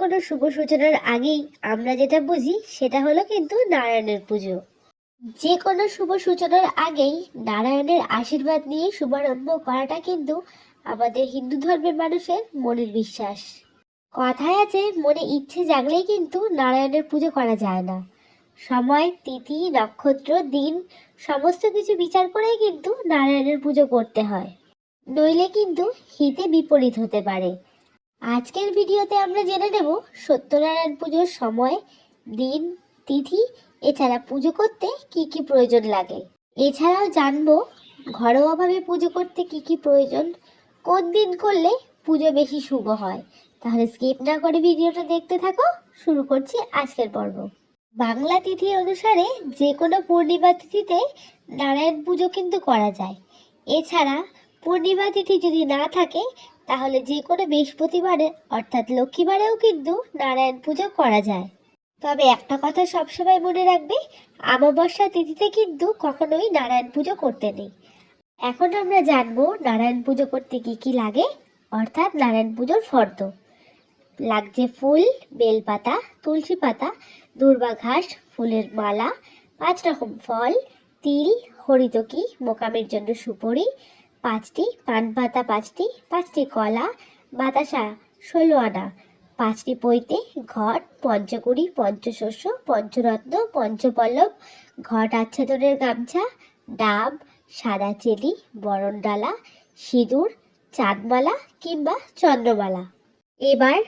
কোনো শুভ সূচনার আগেই আমরা যেটা বুঝি সেটা হলো কিন্তু নারায়ণের পুজো। যে কোনো শুভ সূচনার আগেই নারায়ণের আশীর্বাদ নিয়ে শুভারম্ভ করাটা কিন্তু আমাদের হিন্দু ধর্মের মানুষের মনের বিশ্বাস। কথায় আছে, মনে ইচ্ছে জাগলেই কিন্তু নারায়ণের পুজো করা যায় না। সময়, তিথি, নক্ষত্র, দিন, সমস্ত কিছু বিচার করেই কিন্তু নারায়ণের পুজো করতে হয়। নইলে কিন্তু হিতে বিপরীত হতে পারে। আজকের ভিডিওতে আমরা জেনে নেব সত্যনারায়ণ পুজোর সময়, দিন, তিথি, এছাড়া পুজো করতে কি কি প্রয়োজন লাগে। এছাড়াও জানব ঘরোয়াভাবে পুজো করতে কি কি প্রয়োজন, কোন দিন করলে পুজো বেশি শুভ হয়। তাহলে স্কিপ না করে ভিডিওটা দেখতে থাকো, শুরু করছি আজকের পর্ব। বাংলা তিথি অনুসারে যে কোনো পূর্ণিমা তিথিতে নারায়ণ পুজো কিন্তু করা যায়। এছাড়া পূর্ণিমা তিথি যদি না থাকে তাহলে যে কোনো বৃহস্পতিবারে, অর্থাৎ লক্ষ্মীবারেও কিন্তু নারায়ণ পুজো করা যায়। তবে একটা কথা সবসময় মনে রাখবে, অমাবস্যা তিথিতে কিন্তু কখনোই নারায়ণ পুজো করতে নেই। এখন আমরা জানব নারায়ণ পুজো করতে কি কি লাগে, অর্থাৎ নারায়ণ পুজোর ফর্দ। লাগছে ফুল, বেলপাতা, তুলসী পাতা, দুর্বা ঘাস, ফুলের মালা, পাঁচ রকম ফল, তিল, হরিতকি, মোকামের জন্য সুপরি পাঁচটি পান পাতা, পাঁচটি পাঁচটি কলা, বাতাসা ষোলো আনা। পাঁচটি পৈতে ঘট, পঞ্চকুড়ি, পঞ্চশস্য, পঞ্চরত্ন, পঞ্চপল্লব, ঘট আচ্ছাদনের গামছা, ডাব, সাদা চেলি, বরণ ডালা, সিঁদুর, চাঁদমালা কিংবা চন্দ্রমালা। এবার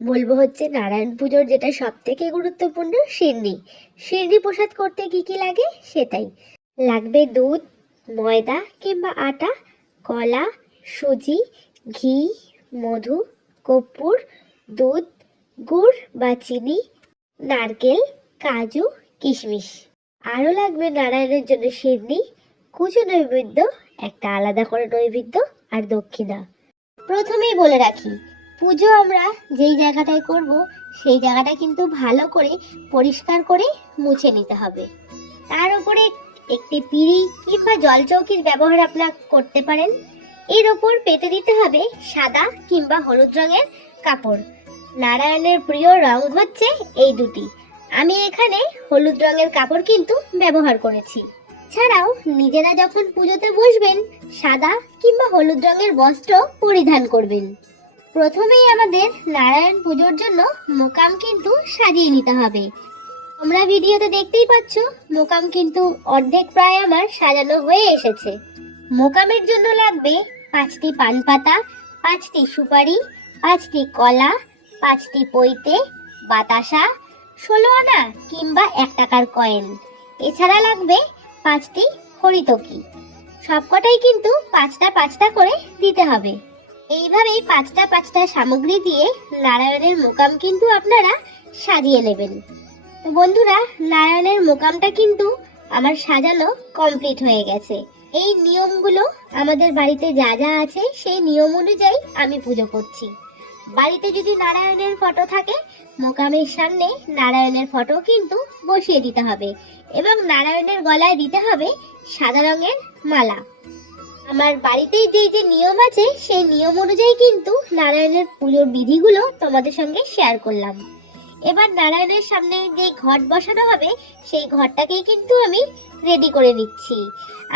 বলব হচ্ছে নারায়ণ পুজোর যেটা সব থেকে গুরুত্বপূর্ণ শিরনি শিরনি প্রসাদ করতে কি কি লাগে সেটাই। লাগবে দুধ, ময়দা কিংবা আটা কলা, সুজি, ঘি, মধু, কর্পূর, দুধ, গুড় বা চিনি, নারকেল, কাজু, কিশমিশ। আরও লাগবে নারায়ণের জন্য শিরনি কুচো নৈবেদ্য, একটা আলাদা করে নৈবেদ্য আর দক্ষিণা। প্রথমেই বলে রাখি, পুজো আমরা যেই জায়গাটায় করব, সেই জায়গাটা কিন্তু ভালো করে পরিষ্কার করে মুছে নিতে হবে। তার উপরে একটি পিঁড়ি কিংবা জলচৌকির ব্যবহার আপনারা করতে পারেন। এর ওপর পেতে দিতে হবে সাদা কিংবা হলুদ রঙের কাপড়। নারায়ণের প্রিয় রং হচ্ছে এই দুটি। আমি এখানে হলুদ রঙের কাপড় কিন্তু ব্যবহার করেছি। ছাড়াও নিজেরা যখন পুজোতে বসবেন, সাদা কিংবা হলুদ রঙের বস্ত্র পরিধান করবেন। প্রথমেই আমাদের নারায়ণ পুজোর জন্য মোকাম কিন্তু সাজিয়ে নিতে হবে। তোমরা ভিডিওতে দেখতেই পাচ্ছ, মোকাম কিন্তু অর্ধেক প্রায় আমার সাজানো হয়ে এসেছে। মোকামের জন্য লাগবে পাঁচটি পান পাতা পাঁচটি সুপারি, পাঁচটি কলা, পাঁচটি পৈতে, বাতাসা, ষোলো আনা কিংবা এক টাকার কয়েন এছাড়া লাগবে পাঁচটি হরিতকি। সবকটাই কিন্তু পাঁচটা পাঁচটা করে দিতে হবে। এইভাবেই পাঁচটা পাঁচটা সামগ্রী দিয়ে নারায়ণের মোকাম কিন্তু আপনারা সাজিয়ে নেবেন। বন্ধুরা, নারায়ণের মোকামটা কিন্তু আমার সাজানো কমপ্লিট হয়ে গেছে। এই নিয়মগুলো আমাদের বাড়িতে যা যা আছে, সেই নিয়ম অনুযায়ী আমি পুজো করছি। বাড়িতে যদি নারায়ণের ফটো থাকে, মোকামের সামনে নারায়ণের ফটো কিন্তু বসিয়ে দিতে হবে এবং নারায়ণের গলায় দিতে হবে সাদা রঙের মালা। আমার বাড়িতেই যে যে নিয়ম আছে, সেই নিয়ম অনুযায়ী কিন্তু নারায়ণের পুজোর বিধিগুলো তোমাদের সঙ্গে শেয়ার করলাম। এবার নারায়ণের সামনে যে ঘট বসানো হবে, সেই ঘরটাকেই কিন্তু আমি রেডি করে নিচ্ছি।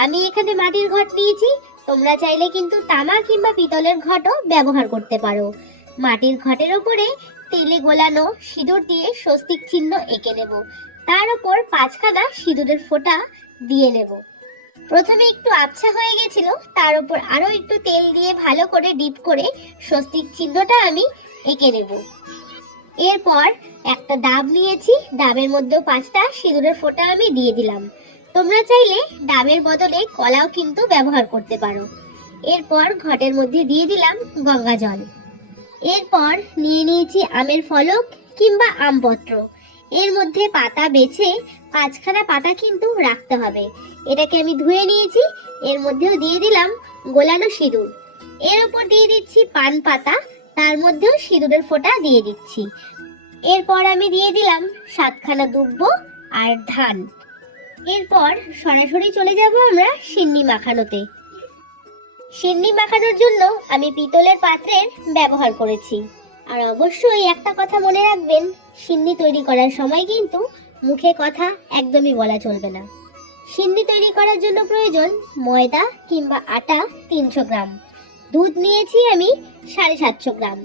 আমি এখানে মাটির ঘট নিয়েছি, তোমরা চাইলে কিন্তু তামা কিংবা পিতলের ঘটও ব্যবহার করতে পারো। মাটির ঘটের ওপরে তেলে গোলানো সিঁদুর দিয়ে স্বস্তিক চিহ্ন এঁকে নেব। তার ওপর পাঁচখানা সিঁদুরের ফোঁটা দিয়ে নেব। প্রথমে একটু আবছা হয়ে গেছিল, তার উপর আরও একটু তেল দিয়ে ভালো করে ডিপ করে স্বস্তিক চিহ্নটা আমি এঁকে নেব। এরপর একটা ডাব নিয়েছি, ডাবের মধ্যেও পাঁচটা, সিঁদুরের ফোঁটা আমি দিয়ে দিলাম। তোমরা চাইলে ডাবের বদলে কলাও কিন্তু ব্যবহার করতে পারো। এরপর ঘটের মধ্যে দিয়ে দিলাম গঙ্গা জল। এরপর নিয়ে নিয়েছি আমের ফলক কিংবা আমপত্র। এর মধ্যে পাতা বেছে পাঁচখানা পাতা কিন্তু রাখতে হবে। এটাকে আমি ধুয়ে নিয়েছি, এর মধ্যেও দিয়ে দিলাম গোলানো সিঁদুর। এর ওপর দিয়ে দিচ্ছি পান পাতা তার মধ্যেও সিঁদুরের ফোঁটা দিয়ে দিচ্ছি। এরপর আমি দিয়ে দিলাম সাতখানা দুব্ব আর ধান। এরপর সরাসরি চলে যাব আমরা সিন্নি মাখানোতে। সিন্নি মাখানোর জন্য আমি পিতলের পাত্রের ব্যবহার করেছি। আর অবশ্যই একটা কথা মনে রাখবেন, সিন্নি তৈরি করার সময় কিন্তু মুখে কথা একদমই বলা চলবে না। সিন্নি তৈরি করার জন্য প্রয়োজন ময়দা কিংবা আটা তিনশো গ্রাম। দুধ নিয়েছি আমি সাড়ে সাতশো গ্রাম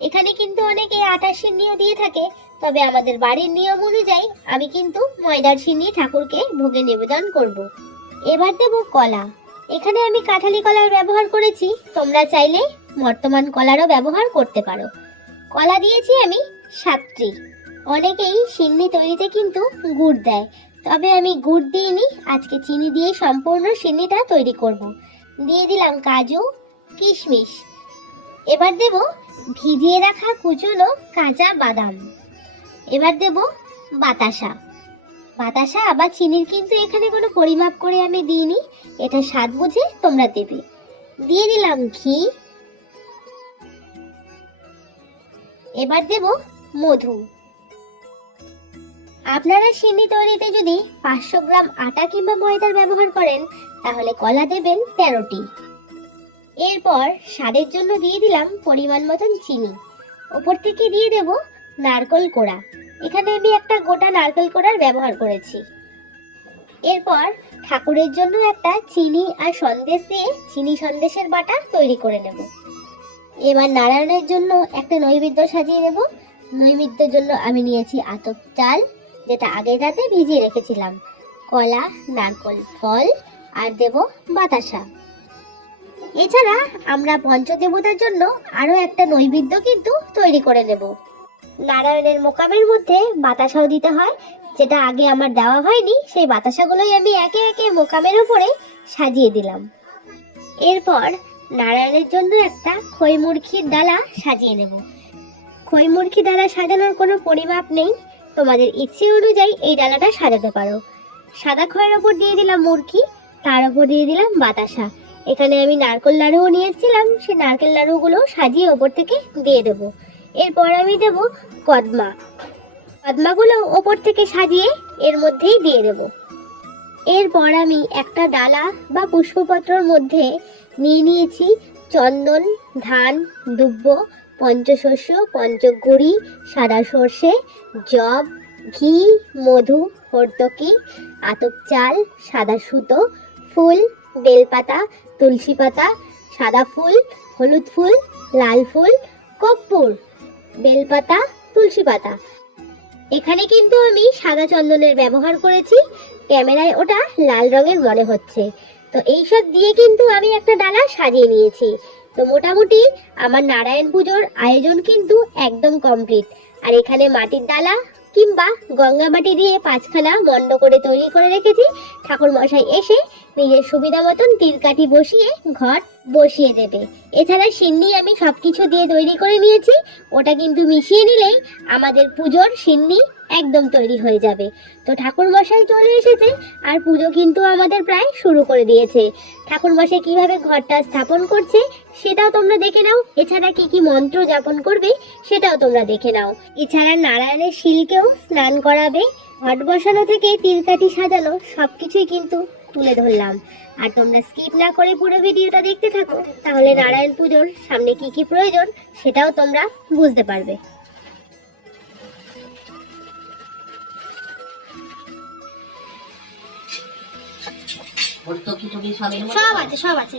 এখানে কিন্তু অনেকে আটার সিন্নিও দিয়ে থাকে, তবে আমাদের বাড়ির নিয়ম অনুযায়ী আমি কিন্তু ময়দার সিন্নি ঠাকুরকে ভোগে নিবেদন করব। এবার দেব কলা এখানে আমি কাঁঠালি কলার ব্যবহার করেছি, তোমরা চাইলে বর্তমান কলারও ব্যবহার করতে পারো কলা দিয়েছি আমি সাতটি অনেকেই সিন্নি তৈরিতে কিন্তু গুড় দেয়, তবে আমি গুড় দিইনি, আজকে চিনি দিয়ে সম্পূর্ণ সিন্নিটা তৈরি করব। দিয়ে দিলাম কাজু কিশমিশ। এবার দেব ভিজিয়ে রাখা কুচনো কাঁচা বাদাম। এবার দেব বাতাসা। বাতাসা আবার চিনির কিন্তু এখানে কোনো পরিমাপ করে আমি দিইনি, এটা স্বাদ বুঝে তোমরা দেবে। দিয়ে দিলাম ঘি। এবার দেব মধু। আপনারা সিমি তৈরিতে যদি পাঁচশো গ্রাম আটা কিংবা ময়দার ব্যবহার করেন, তাহলে কলা দেবেন তেরোটি। এরপর স্বাদের জন্য দিয়ে দিলাম পরিমাণ মতন চিনি। ওপর থেকে দিয়ে দেব নারকল কোড়া। এখানে আমি একটা গোটা নারকেল কোড়ার ব্যবহার করেছি। এরপর ঠাকুরের জন্য একটা চিনি আর সন্দেশ দিয়ে চিনি সন্দেশের বাটা তৈরি করে নেব। এবার নারায়ণের জন্য একটা নৈবেদ্য সাজিয়ে নেব নৈবেদ্যের জন্য আমি নিয়েছি আতপ চাল, যেটা আগের রাতে ভিজিয়ে রেখেছিলাম। কলা, নারকল, ফল, আর দেব বাতাসা। এছাড়া আমরা পঞ্চদেবতার জন্য আরও একটা নৈবেদ্য কিন্তু তৈরি করে নেব নারায়ণের মোকামের মধ্যে বাতাসাও দিতে হয়, যেটা আগে আমার দেওয়া হয়নি, সেই বাতাসাগুলোই আমি একে একে মোকামের উপরে সাজিয়ে দিলাম। এরপর নারায়ণের জন্য একটা খৈমুরখির ডালা সাজিয়ে নেব। খইমুরখি ডালা সাজানোর কোনো পরিমাপ নেই, তোমাদের ইচ্ছে অনুযায়ী এই ডালাটা সাজাতে পারো। সাদা খয়ের ওপর দিয়ে দিলাম মুরকি, তার ওপর দিয়ে দিলাম বাতাসা। এখানে আমি নারকেল নাড়ুও নিয়ে এসেছিলাম সেই নারকেল নাড়ুগুলো সাজিয়ে ওপর থেকে দিয়ে দেব। এরপর আমি দেব কদমা। কদমাগুলো ওপর থেকে সাজিয়ে এর মধ্যেই দিয়ে দেব। এরপর আমি একটা ডালা বা পুষ্পপত্রর মধ্যে নিয়ে নিয়েছি চন্দন, ধান, দুব্ব, পঞ্চশস্য পঞ্চগুড়ি সাদা সর্ষে, জব, ঘি, মধু হর্তকি আতপ চাল, সাদা সুতো, ফুল বেলপাতা, তুলসী পাতা, সাদা ফুল, হলুদ ফুল, লাল ফুল, কর্পূর, বেলপাতা, তুলসী পাতা। এখানে কিন্তু আমি সাদা চন্দনের ব্যবহার করেছি, ক্যামেরায় ওটা লাল রঙের মনে হচ্ছে। তো এইসব দিয়ে কিন্তু আমি একটা ডালা সাজিয়ে নিয়েছি। তো মোটামুটি আমার নারায়ণ পুজোর আয়োজন কিন্তু একদম কমপ্লিট। আর এখানে মাটির ডালা কিংবা গঙ্গা মাটি দিয়ে পাঁচখানা মন্ড করে তৈরি করে রেখেছি। ঠাকুর মশাই এসে নিজের সুবিধা মতন তীর কাঠি বসিয়ে ঘর বসিয়ে দেবে। এছাড়া সিন্নি আমি সব কিছু দিয়ে তৈরি করে নিয়েছি। ওটা কিন্তু মিশিয়ে নিলেই আমাদের পুজোর সিন্নি একদম তৈরি হয়ে যাবে। তো ঠাকুর মশাই চলে এসেছে আর পুজো কিন্তু আমাদের প্রায় শুরু করে দিয়েছে। ঠাকুর মশাই কীভাবে ঘরটা স্থাপন করছে সেটাও তোমরা দেখে নাও। এছাড়া কি কি মন্ত্র যাপন করবে সেটাও তোমরা দেখে নাও। এছাড়া নারায়ণের শিলকেও স্নান করাবে। ঘট বসানো থেকে তিলকাঠি সাজানো সব কিছুই কিন্তু তুলে ধরলাম। আর তোমরা স্কিপ না করে পুরো ভিডিওটা দেখতে থাকো। তাহলে নারায়ণ পুজোর সামনে কি কি প্রয়োজন সেটাও তোমরা বুঝতে পারবে। সব আছে সব আছে।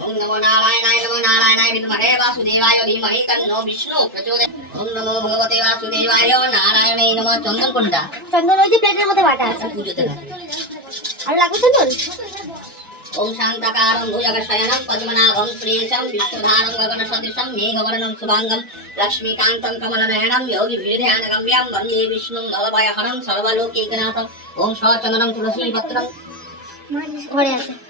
ओम नमो नारायणाय नमो नारायणाय विद्महे वासुदेवाय धीमहि तन्नो विष्णु प्रचोदयात् ओम नमो भगवते वासुदेवाय नारायणे नमः চন্দন কোনটা চন্দন ওই যে প্লেটের মধ্যে বাটা আছে পুজোতে আর লাগবে চন্দন ओम शांताकारं भुजगशयनं पद्मनाभं प्रेशं विश्वधारं गगनसदृशं मेघवर्णं शुभाङ्गं लक्ष्मीकान्तं कमलनयनं योगिभिर्ध्यानगम्यं वन्दे विष्णुं भवभयहरं सर्वलोकैकनाथं ॐ स्वचन्दनं तुलसीपत्रं ঘরে আছে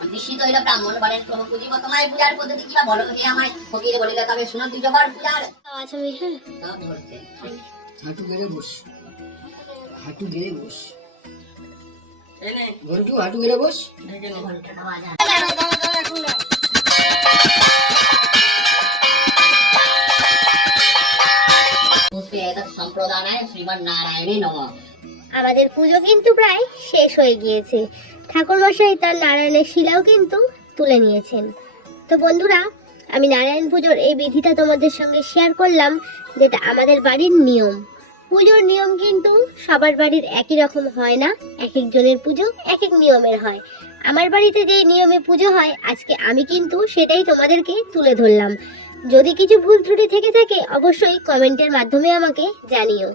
নিশ্চিত হইল ব্রাহ্মণ বলেন প্রভু পুজিব তোমায় পূজার পদ্ধতি কিবা বলো হে আমায়? ফকির বলিলে তবে শুনো পূজার। আচ্ছা হ্যাঁ। সব হাঁটু গেড়ে বস। হাঁটু গেড়ে বস। ঘন্টু হাঁটু গেড়ে বস। এতৎ সম্প্রদানায় শ্রীমন্নারায়ণে আমাদের পুজো কিন্তু প্রায় শেষ হয়ে গিয়েছে। ঠাকুরমশাই তার নারায়ণের শিলাও কিন্তু তুলে নিয়েছেন। তো বন্ধুরা, আমি নারায়ণ পুজোর এই বিধিটা তোমাদের সঙ্গে শেয়ার করলাম, যেটা আমাদের বাড়ির নিয়ম। পুজোর নিয়ম কিন্তু সবার বাড়ির একই রকম হয় না এক একজনের পুজো এক এক নিয়মের হয়। আমার বাড়িতে যে নিয়মে পুজো হয়, আজকে আমি কিন্তু সেটাই তোমাদেরকে তুলে ধরলাম। যদি কিছু ভুল ত্রুটি থেকে থাকে, অবশ্যই কমেন্টের মাধ্যমে আমাকে জানিও।